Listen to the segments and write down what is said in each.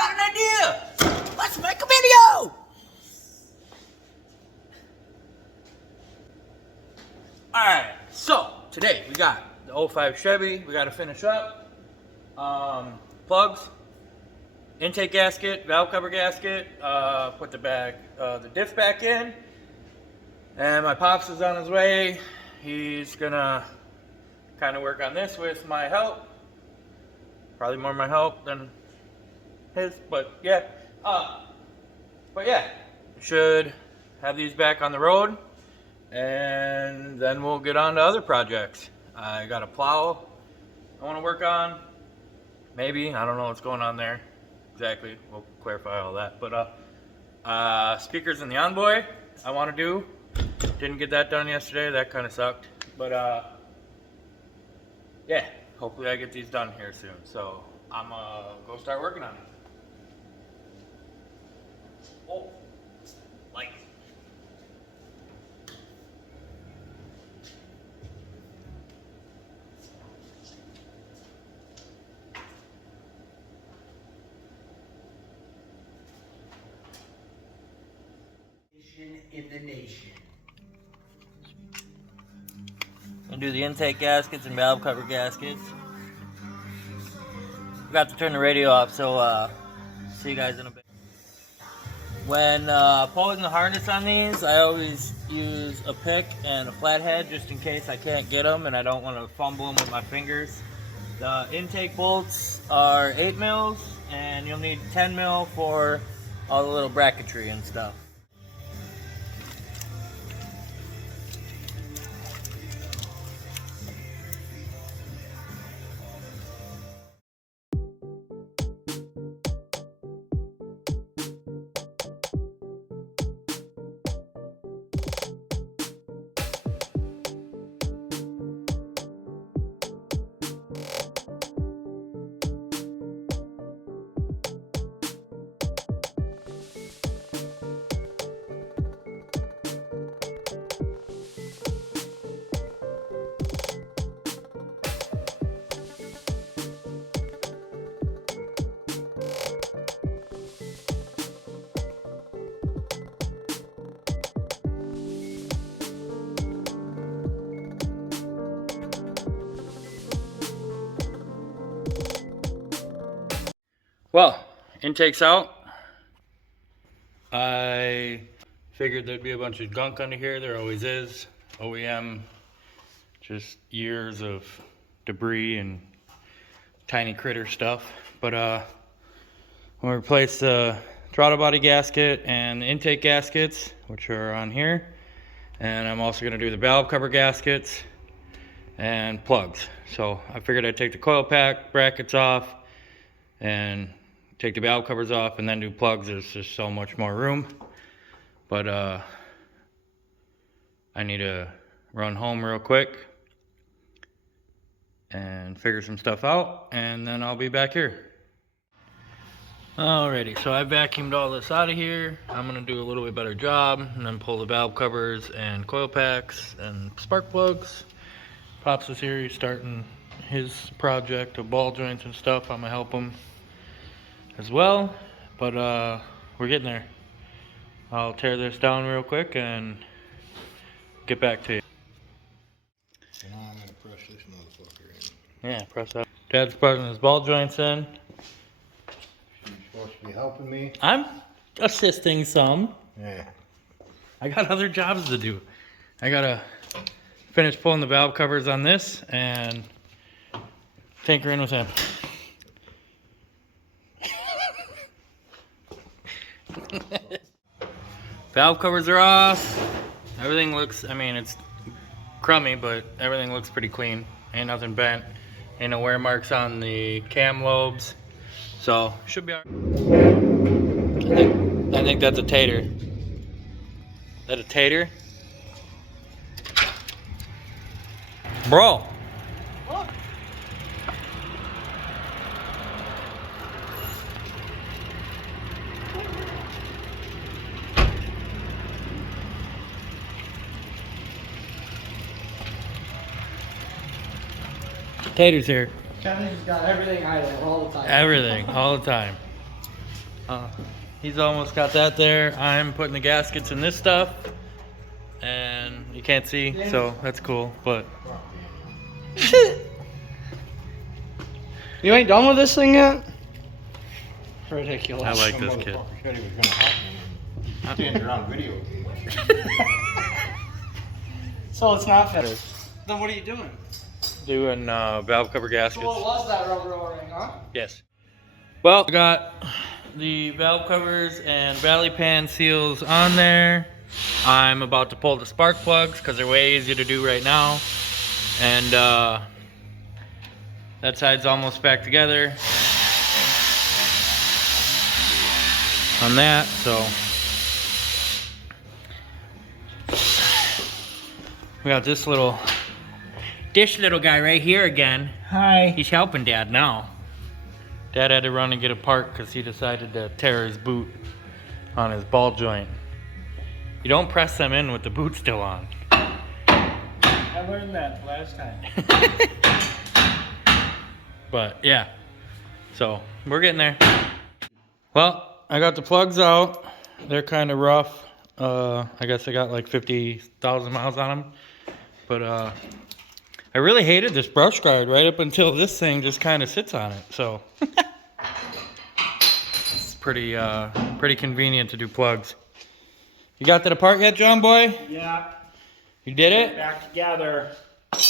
got an idea. Let's make a video. Alright, so today we got the 05 Chevy. We got to finish up. Plugs, intake gasket, valve cover gasket, put the diff back in. And my pops is on his way. He's gonna kind of work on this with my help. Probably more my help than his, but yeah. Should have these back on the road, and then we'll get on to other projects. I got a plow I want to work on. Maybe, I don't know what's going on there exactly. We'll clarify all that. But speakers in the Envoy I want to do. Didn't get that done yesterday. That kind of sucked. But yeah, hopefully I get these done here soon. So I'm gonna go start working on it. Oh, light. In the nation. Gonna do the intake gaskets and valve cover gaskets. Forgot to turn the radio off, so see you guys in a bit. When pulling the harness on these, I always use a pick and a flathead just in case I can't get them and I don't want to fumble them with my fingers. The intake bolts are 8 mils, and you'll need 10 mil for all the little bracketry and stuff. Well, intake's out. I figured there'd be a bunch of gunk under here. There always is. OEM, just years of debris and tiny critter stuff. But we'll replace the throttle body gasket and the intake gaskets, which are on here. And I'm also gonna do the valve cover gaskets and plugs. So I figured I'd take the coil pack brackets off and take the valve covers off and then do plugs. There's just so much more room. But I need to run home real quick and figure some stuff out, and then I'll be back here. Alrighty, so I vacuumed all this out of here. I'm gonna do a little bit better job and then pull the valve covers and coil packs and spark plugs. Pops is here, he's starting his project of ball joints and stuff. I'm gonna help him as well, but we're getting there. I'll tear this down real quick and get back to you. Now I'm gonna press this motherfucker in. Yeah, press that. Dad's putting his ball joints in. She's supposed to be helping me. I'm assisting some. Yeah. I got other jobs to do. I gotta finish pulling the valve covers on this and tinkering with him. Valve covers are off. Everything looks, I mean, it's crummy, but everything looks pretty clean. Ain't nothing bent. Ain't no wear marks on the cam lobes. So, should be alright. I think that's a tater. Is that a tater? Bro. What? Tater's here. Kevin's got everything idle all the time. Everything, all the time. He's almost got that there. I'm putting the gaskets in this stuff, and you can't see, so that's cool. But You ain't done with this thing yet? Ridiculous. I like Some this kid. motherfucker said he was gonna help me and stand around videotaping. So it's not finished. Then what are you doing? Doing valve cover gaskets. So it was that rubber O-ring, huh? Yes. Well, I got the valve covers and valley pan seals on there. I'm about to pull the spark plugs because they're way easier to do right now. And that side's almost back together on that, so we got this little guy right here again. Hi. He's helping Dad now. Dad had to run and get a part because he decided to tear his boot on his ball joint. You don't press them in with the boot still on. I learned that last time. But yeah, so we're getting there. Well, I got the plugs out. They're kind of rough. I guess I got like 50,000 miles on them. But I really hated this brush guard right up until this thing just kind of sits on it. So it's pretty convenient to do plugs. You got that apart yet, John boy? Yeah. You did it? Back together.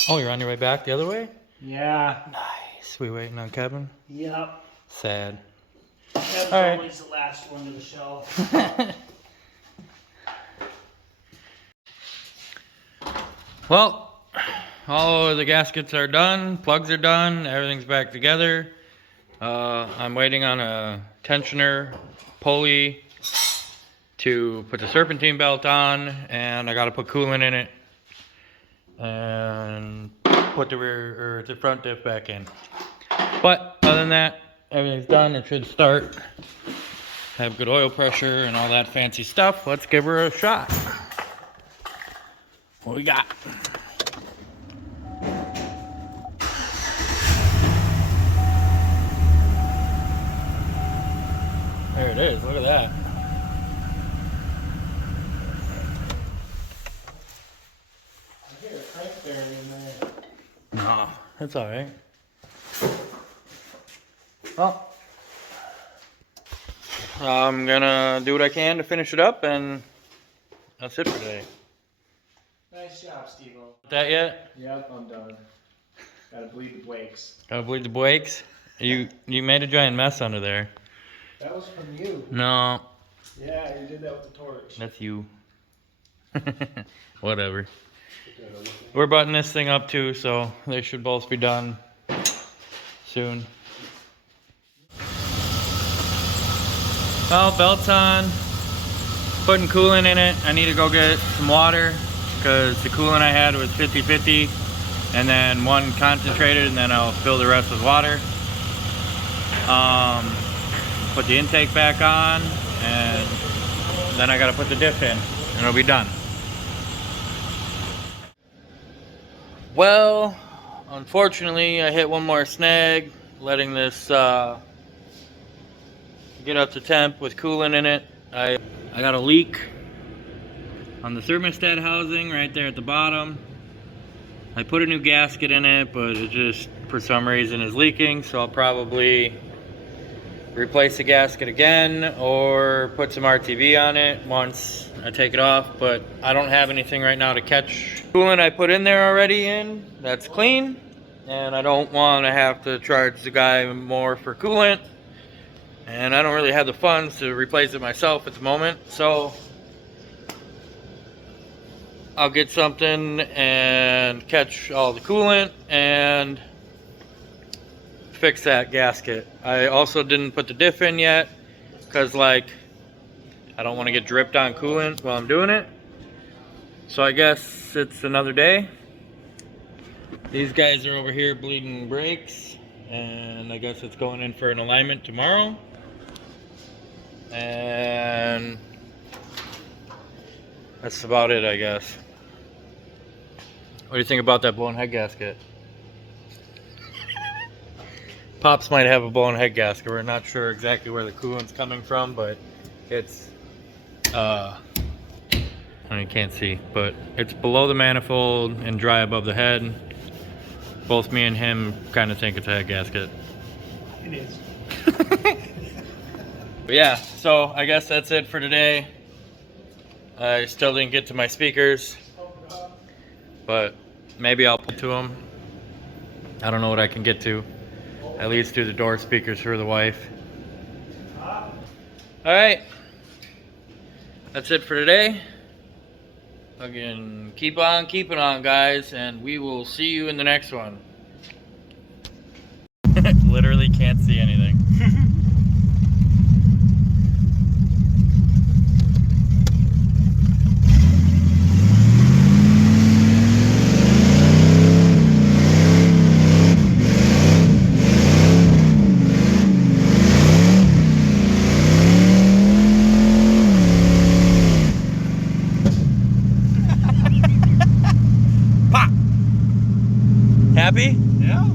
Oh, you're on your way back the other way? Yeah. Nice. We waiting on Kevin? Yep. Sad. Kevin's All right. always the last one to the show. Well, all of the gaskets are done, plugs are done, everything's back together. I'm waiting on a tensioner pulley to put the serpentine belt on, and I gotta put coolant in it and put the rear or the front diff back in. But other than that, everything's done. It should start. Have good oil pressure and all that fancy stuff. Let's give her a shot. What we got? There it is. Look at that. I hear a crank bearing in there. No, that's all right. Well, I'm gonna do what I can to finish it up, and that's it for today. Nice job, Steve-O. That yet? Yep, I'm done. Gotta bleed the brakes. Gotta bleed the brakes. You made a giant mess under there. That was from you. No, Yeah, you did that with the torch. that's you. Whatever. We're buttoning this thing up too, so they should both be done soon. Well, belt's on. Putting coolant in it. I need to go get some water because the coolant I had was 50-50, and then one concentrated, and then I'll fill the rest with water. Put the intake back on, and then I gotta put the diff in, and it'll be done. Well, unfortunately, I hit one more snag, letting this get up to temp with coolant in it. I got a leak on the thermostat housing right there at the bottom. I put a new gasket in it, but it just, for some reason, is leaking, so I'll probably replace the gasket again or put some RTV on it once I take it off, but I don't have anything right now to catch. Coolant I put in there already that's clean, and I don't want to have to charge the guy more for coolant, and I don't really have the funds to replace it myself at the moment, so I'll get something and catch all the coolant and fix that gasket. I also didn't put the diff in yet because, like, I don't want to get dripped on coolant while I'm doing it. So I guess it's another day. These guys are over here bleeding brakes, and I guess it's going in for an alignment tomorrow. And that's about it, I guess. What do you think about that blown head gasket? Pops might have a blown head gasket. We're not sure exactly where the coolant's coming from, but it's you can't see, but it's below the manifold and dry above the head. Both me and him kind of think it's a head gasket. It is. But yeah, so I guess that's it for today. I still didn't get to my speakers, but maybe I'll put to them. I don't know what I can get to. At least do the door speakers for the wife. All right, that's it for today. Again, keep on keeping on, guys, and we will see you in the next one. Literally can't see anything. Happy? Yeah.